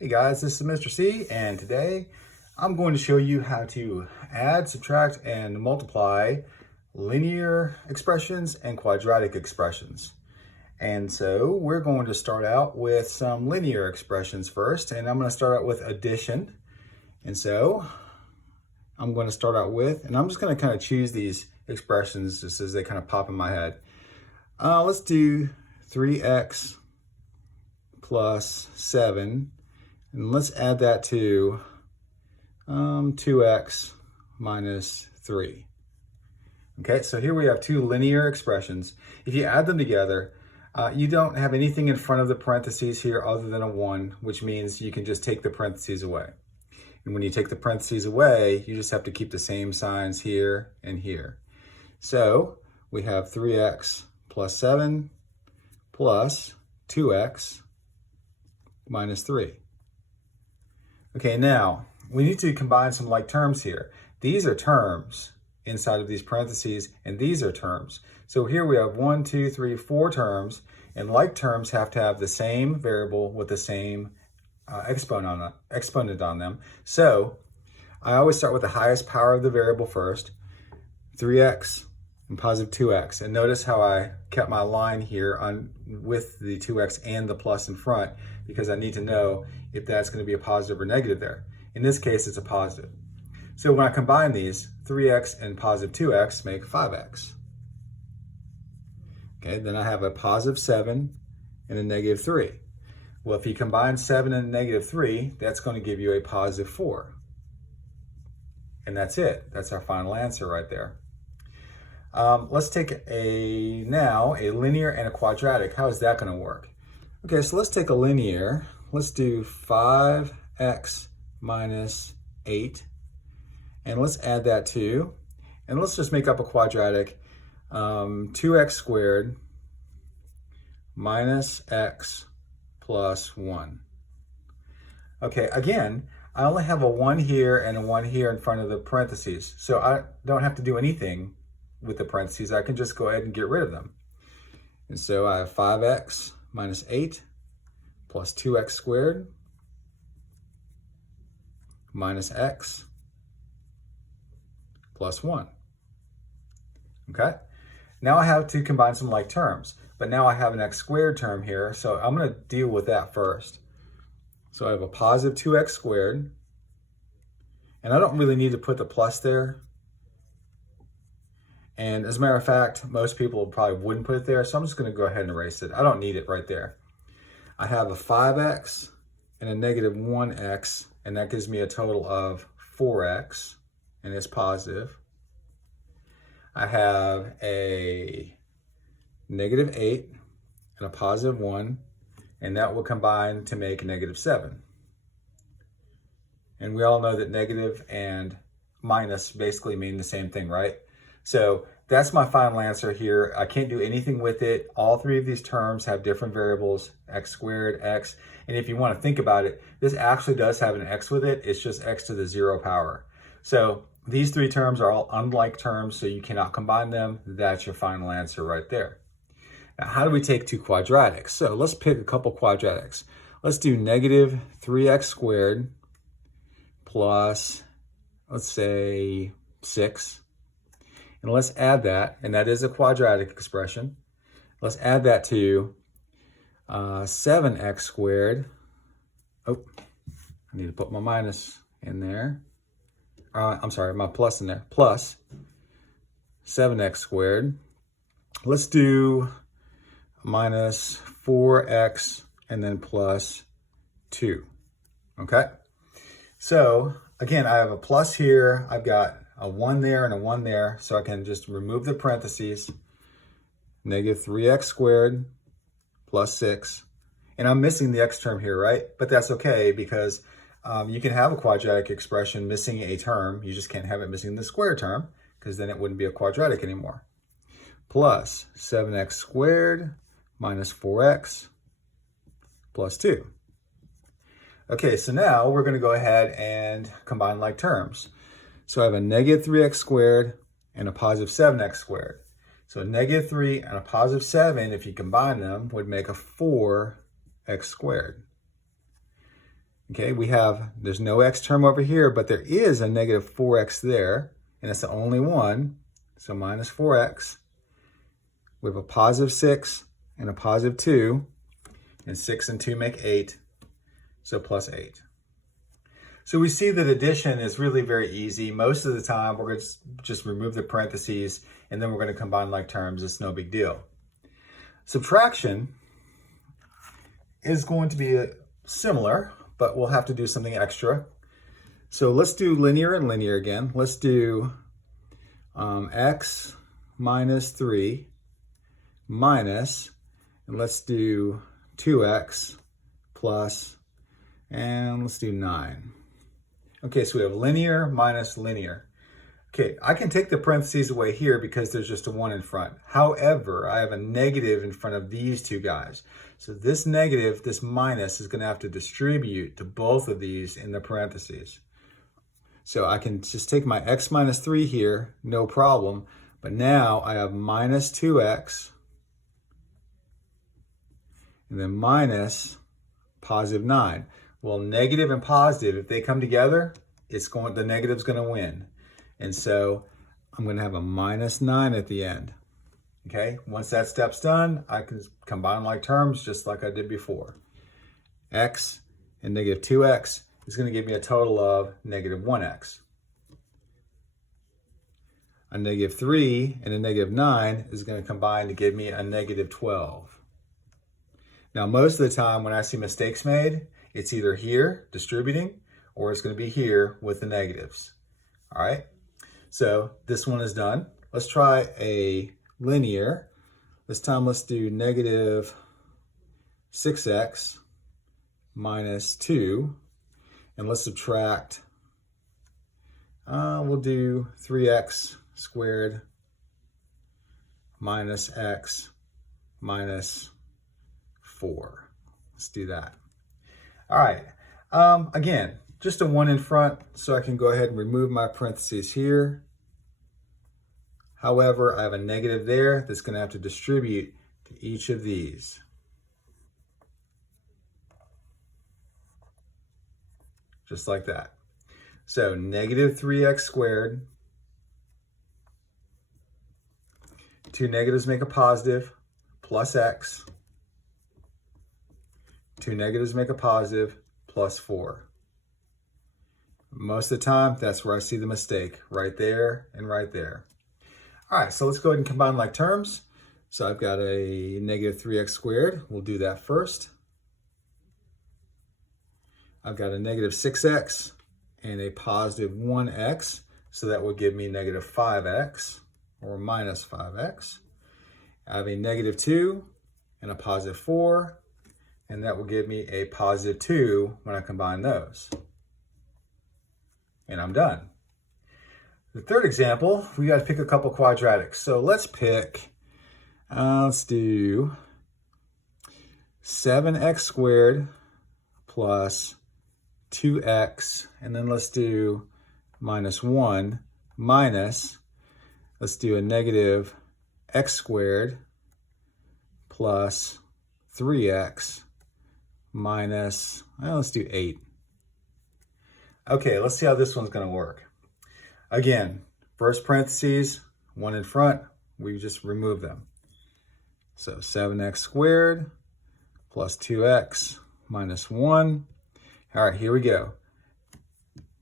Hey guys, this is Mr. C, and today I'm going to show you how to add, subtract, and multiply linear expressions and quadratic expressions. And so we're going to start out with some linear expressions first, and I'm going to start out with addition. And so I'm going to start out with, and I'm just going to kind of choose these expressions just as they kind of pop in my head. Let's do 3x plus 7. And let's add that to 2x minus 3. Okay, so here we have two linear expressions. If you add them together, you don't have anything in front of the parentheses here other than a 1, which means you can just take the parentheses away. And when you take the parentheses away, you just have to keep the same signs here and here. So we have 3x plus 7 plus 2x minus 3. Okay, now we need to combine some like terms here. These are terms inside of these parentheses, and these are terms. So here we have 1, 2, 3, 4 terms, and like terms have to have the same variable with the same exponent on them. So I always start with the highest power of the variable first, 3x and positive 2x. And notice how I kept my line here on with the 2x and the plus in front, because I need to know if that's going to be a positive or negative there. In this case, it's a positive. So when I combine these, 3x and positive 2x make 5x. Okay, then I have a positive 7 and a negative 3. Well, if you combine 7 and negative 3, that's going to give you a positive 4. And that's it. That's our final answer right there. Let's take now a linear and a quadratic. How is that going to work? Okay, so let's take a linear. Let's do 5x minus 8. And let's add that to, and let's just make up a quadratic, 2x squared minus x plus 1. Okay, again, I only have a 1 here and a 1 here in front of the parentheses. So I don't have to do anything with the parentheses. I can just go ahead and get rid of them. And so I have 5x minus 8 plus 2x squared minus x plus 1. Okay, now I have to combine some like terms, but now I have an x squared term here, so I'm going to deal with that first. So I have a positive 2x squared, and I don't really need to put the plus there. And as a matter of fact, most people probably wouldn't put it there, so I'm just going to go ahead and erase it. I don't need it right there. I have a 5x and a negative 1x, and that gives me a total of 4x, and it's positive. I have a negative 8 and a positive 1, and that will combine to make negative 7. And we all know that negative and minus basically mean the same thing, right? So that's my final answer here. I can't do anything with it. All three of these terms have different variables, x squared, x. And if you want to think about it, this actually does have an x with it. It's just x to the 0 power. So these three terms are all unlike terms, so you cannot combine them. That's your final answer right there. Now, how do we take two quadratics? So let's pick a couple quadratics. Let's do negative 3x squared plus, let's say, 6. And let's add that, and that is a quadratic expression. Let's add that to 7x squared. Oh, I need to put my minus in there. I'm sorry, my plus in there. Plus 7x squared. Let's do minus 4x and then plus 2. Okay? So, again, I have a plus here. I've got a 1 there and a 1 there, so I can just remove the parentheses. Negative 3x squared plus 6. And I'm missing the x term here, right? But that's okay, because you can have a quadratic expression missing a term. You just can't have it missing the square term, because then it wouldn't be a quadratic anymore. Plus 7x squared minus 4x plus 2. Okay, so now we're going to go ahead and combine like terms. So I have a negative 3x squared and a positive 7x squared. So a negative 3 and a positive 7, if you combine them, would make a 4x squared. Okay, there's no x term over here, but there is a negative 4x there, and it's the only one, so minus 4x. We have a positive 6 and a positive 2, and 6 and 2 make 8, so plus 8. So we see that addition is really very easy. Most of the time, we're going to just remove the parentheses, and then we're going to combine like terms. It's no big deal. Subtraction is going to be similar, but we'll have to do something extra. So let's do linear and linear again. Let's do x minus 3 minus, and let's do 2x plus, and let's do 9. Okay, so we have linear minus linear. Okay, I can take the parentheses away here because there's just a 1 in front. However, I have a negative in front of these two guys. So this negative, this minus, is going to have to distribute to both of these in the parentheses. So I can just take my x minus 3 here, no problem. But now I have minus 2x, and then minus positive 9. Well, negative and positive, if they come together, the negative's going to win. And so I'm going to have a minus 9 at the end. Okay, once that step's done, I can combine like terms just like I did before. X and negative 2x is going to give me a total of negative 1x. A negative 3 and a negative 9 is going to combine to give me a negative 12. Now, most of the time when I see mistakes made, it's either here, distributing, or it's going to be here with the negatives. All right, so this one is done. Let's try a linear. This time let's do negative 6x minus 2, and let's subtract, we'll do 3x squared minus x minus 4. Let's do that. All right, again, just a 1 in front, so I can go ahead and remove my parentheses here. However, I have a negative there that's going to have to distribute to each of these. Just like that. So negative 3x squared. Two negatives make a positive, plus x. Two negatives make a positive, plus 4. Most of the time, that's where I see the mistake, right there and right there. All right, so let's go ahead and combine like terms. So I've got a negative 3x squared. We'll do that first. I've got a negative 6x and a positive 1x. So that will give me negative 5x or minus 5x. I have a negative 2 and a positive 4. And that will give me a positive 2 when I combine those. And I'm done. The third example, we got to pick a couple quadratics. So let's pick, let's do 7x squared plus 2x, and then let's do minus 1 minus, let's do a negative x squared plus 3x minus, let's do 8. Okay, let's see how this one's going to work. Again, first parentheses, 1 in front, we just remove them. So 7x squared plus 2x minus 1. All right, here we go.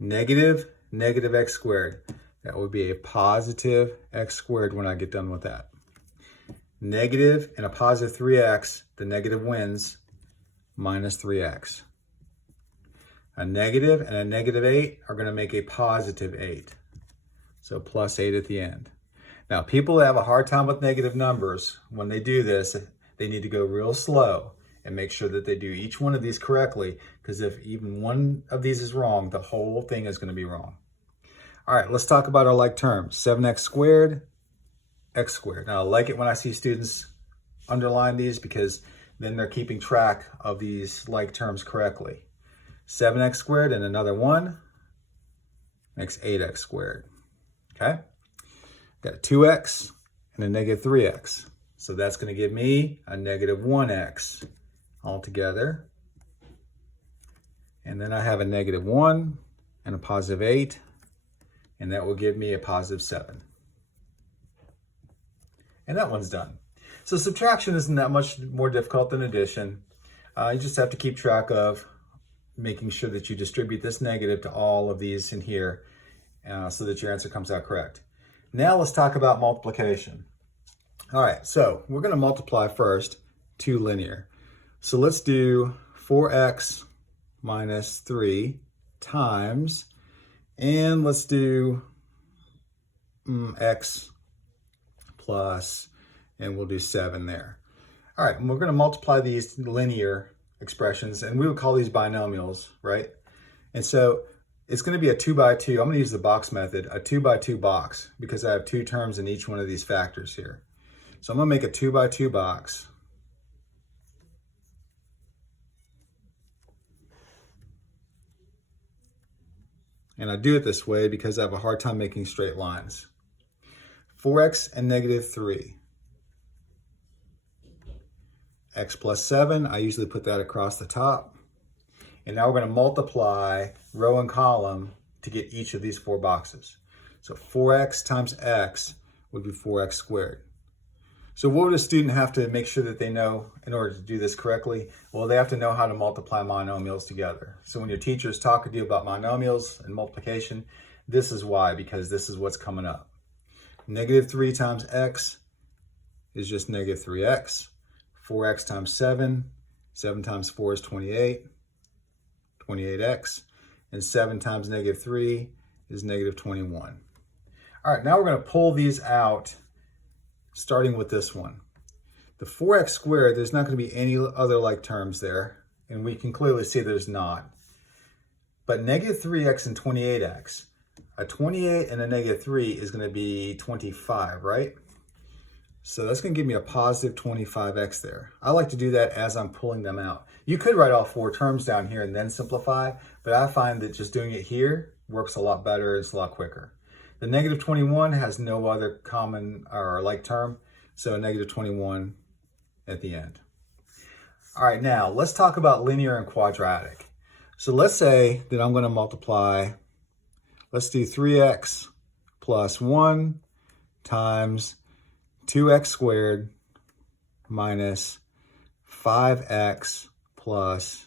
Negative x squared. That would be a positive x squared when I get done with that. Negative and a positive 3x, the negative wins, minus 3x. A negative and a negative 8 are going to make a positive 8. So plus 8 at the end. Now, people that have a hard time with negative numbers, when they do this, they need to go real slow and make sure that they do each one of these correctly, because if even one of these is wrong, the whole thing is going to be wrong. All right, let's talk about our like terms. 7x squared, x squared. Now, I like it when I see students underline these because then they're keeping track of these like terms correctly. 7x squared and another 1 makes 8x squared. Okay? Got a 2x and a negative 3x. So that's going to give me a negative 1x altogether. And then I have a -1 and a +8, and that will give me a +7. And that one's done. So subtraction isn't that much more difficult than addition. You just have to keep track of making sure that you distribute this negative to all of these in here so that your answer comes out correct. Now let's talk about multiplication. All right, so we're going to multiply first to linear. So let's do 4x minus 3 times, and let's do x plus, and we'll do 7 there. All right, and we're going to multiply these linear expressions, and we would call these binomials, right? And so it's going to be a 2 by 2. I'm going to use the box method, a 2 by 2 box, because I have 2 terms in each one of these factors here. So I'm going to make a 2 by 2 box. And I do it this way because I have a hard time making straight lines. 4x and -3. X plus 7, I usually put that across the top. And now we're going to multiply row and column to get each of these 4 boxes. So 4x times x would be 4x squared. So what would a student have to make sure that they know in order to do this correctly? Well, they have to know how to multiply monomials together. So when your teacher is talking to you about monomials and multiplication, this is why, because this is what's coming up. -3 times x is just -3x. 4x times 7, 7 times 4 is 28, 28x. And 7 times -3 is -21. All right, now we're going to pull these out, starting with this one. The 4x squared, there's not going to be any other like terms there, and we can clearly see there's not. But -3x and 28x, a 28 and a -3 is going to be 25, right? So that's going to give me a +25x there. I like to do that as I'm pulling them out. You could write all 4 terms down here and then simplify, but I find that just doing it here works a lot better. It's a lot quicker. The -21 has no other common or like term, so a -21 at the end. All right, now let's talk about linear and quadratic. So let's say that I'm going to multiply, let's do 3x plus 1 times 2x squared minus 5x plus,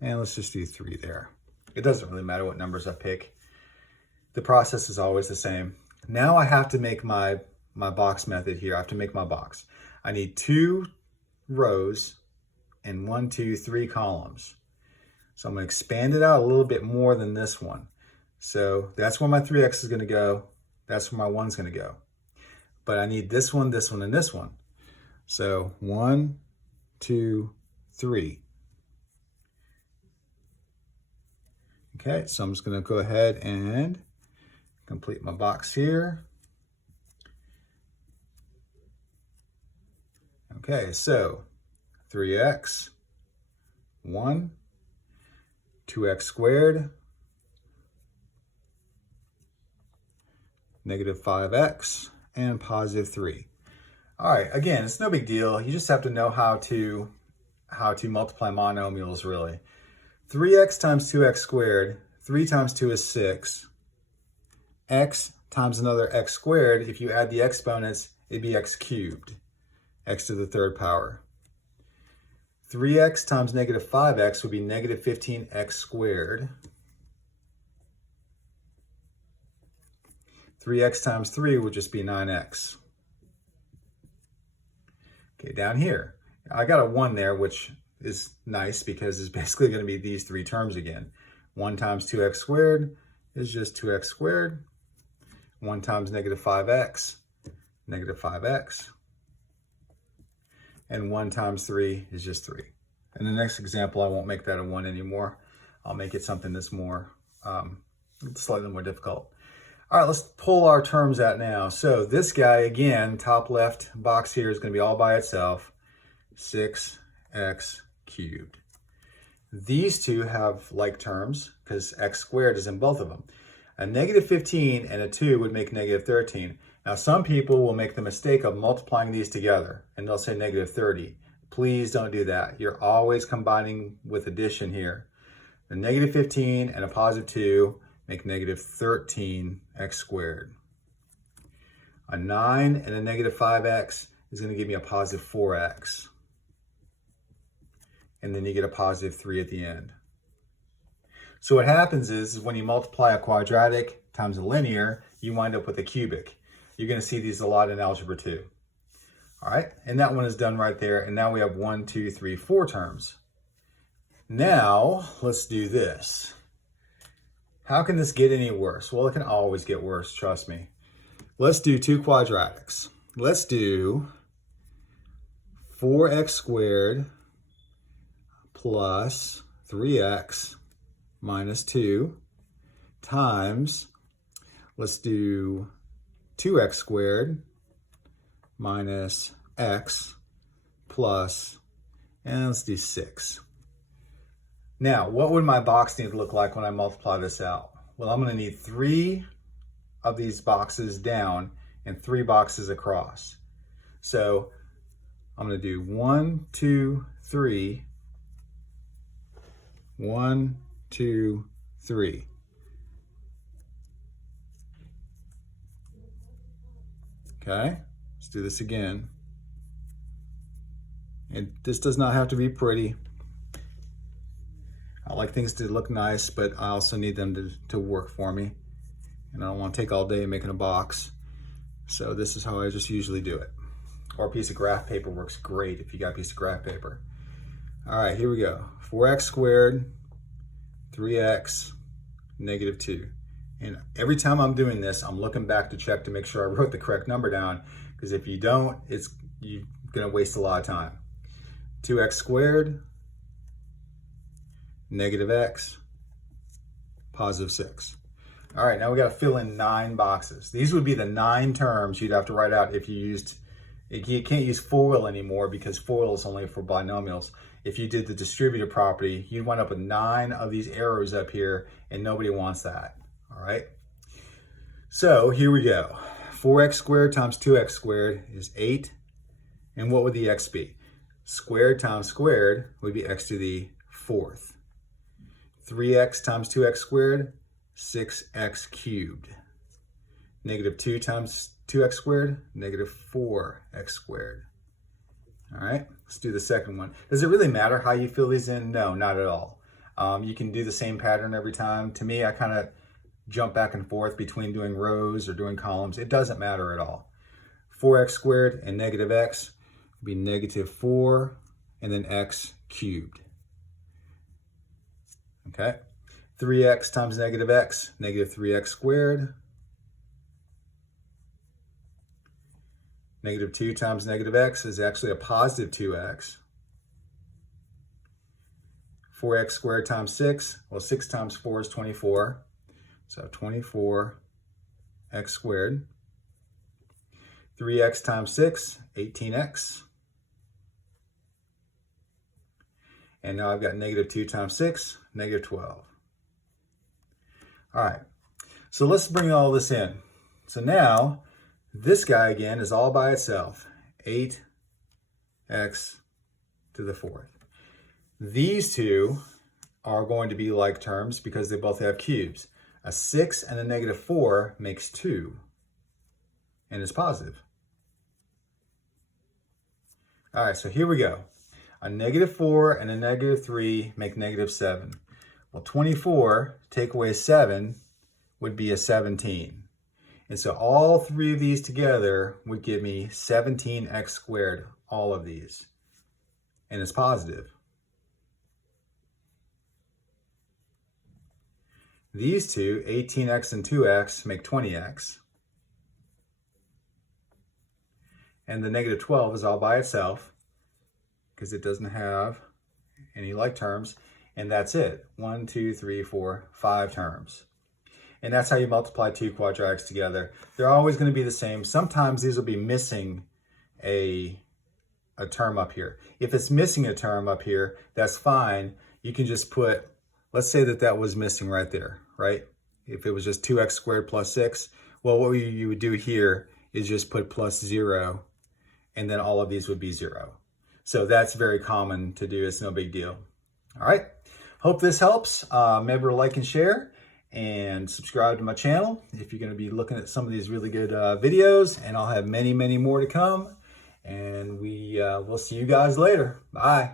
and let's just do 3 there. It doesn't really matter what numbers I pick. The process is always the same. Now I have to make my box method here. I have to make my box. I need 2 rows and 1, 2, 3 columns. So I'm going to expand it out a little bit more than this one. So that's where my 3x is going to go. That's where my 1's going to go. But I need this one, and this one. So 1, 2, 3. Okay, so I'm just going to go ahead and complete my box here. Okay, so 3x, 1, 2x squared, -5x, and +3. All right, again, it's no big deal. You just have to know how to multiply monomials, really. 3x times 2x squared, 3 times 2 is 6. X times another x squared, if you add the exponents, it'd be x cubed, x to the 3rd power. 3x times -5x would be -15x squared. 3x times 3 would just be 9x. Okay, down here, I got a 1 there, which is nice because it's basically going to be these 3 terms again. 1 times 2x squared is just 2x squared. 1 times -5x, -5x. And 1 times 3 is just 3. In the next example, I won't make that a 1 anymore. I'll make it something that's more, slightly more difficult. All right, let's pull our terms out now. So this guy, again, top left box here is going to be all by itself, 6x cubed. These two have like terms because x squared is in both of them. A -15 and a 2 would make -13. Now, some people will make the mistake of multiplying these together, and they'll say -30. Please don't do that. You're always combining with addition here. A negative 15 and a positive 2 make negative 13x squared. A 9 and a negative 5x is going to give me a positive 4x. And then you get a positive 3 at the end. So what happens is when you multiply a quadratic times a linear, you wind up with a cubic. You're going to see these a lot in Algebra 2. All right, and that one is done right there. And now we have 1, 2, 3, 4 terms. Now, let's do this. How can this get any worse? Well, it can always get worse, trust me. Let's do two quadratics. Let's do 4x squared plus 3x minus 2 times, let's do 2x squared minus x plus, and let's do 6. Now, what would my box need to look like when I multiply this out? Well, I'm going to need 3 of these boxes down and 3 boxes across. So I'm going to do 1, 2, 3, 1, 2, 3. Okay, let's do this again. And this does not have to be pretty. I like things to look nice, but I also need them to work for me. And I don't want to take all day making a box. So this is how I just usually do it. Or a piece of graph paper works great if you got a piece of graph paper. All right, here we go. 4x squared, 3x, negative 2. And every time I'm doing this, I'm looking back to check to make sure I wrote the correct number down. Because if you don't, you're going to waste a lot of time. 2x squared, negative x, positive 6. All right, now we got to fill in 9 boxes. These would be the 9 terms you'd have to write out if you used, you can't use FOIL anymore because FOIL is only for binomials. If you did the distributive property, you'd wind up with 9 of these arrows up here, and nobody wants that. All right, so here we go. 4x squared times 2x squared is 8. And what would the x be? Squared times squared would be x to the 4th. 3x times 2x squared, 6x cubed. Negative 2 times 2x squared, negative 4x squared. All right, let's do the second one. Does it really matter how you fill these in? No, not at all. You can do the same pattern every time. To me, I kind of jump back and forth between doing rows or doing columns. It doesn't matter at all. 4x squared and negative x would be negative 4 and then x cubed. Okay, 3x times negative x, negative 3x squared. Negative 2 times negative x is actually a positive 2x. 4x squared times 6, well 6 times 4 is 24. So 24x squared. 3x times 6, 18x. And now I've got negative 2 times 6, negative 12. All right, so let's bring all this in. So now, this guy again is all by itself, 8x to the 4th. These two are going to be like terms because they both have cubes. A 6 and a negative 4 makes 2, and it's positive. All right, so here we go. A negative 4 and a negative 3 make negative 7. Well, 24, take away 7, would be a 17. And so all 3 of these together would give me 17x squared, all of these. And it's positive. These two, 18x and 2x, make 20x. And the negative 12 is all by itself because it doesn't have any like terms. And that's it. 1, 2, 3, 4, 5 terms. And that's how you multiply 2 quadratics together. They're always going to be the same. Sometimes these will be missing a term up here. If it's missing a term up here, that's fine. You can just put, let's say that was missing right there, right? If it was just 2x squared plus 6, well, what you would do here is just put plus 0, and then all of these would be 0. So that's very common to do. It's no big deal. All right. hope this helps. Remember to like and share and subscribe to my channel if you're going to be looking at some of these really good videos, and I'll have many more to come, and we'll see you guys later. Bye.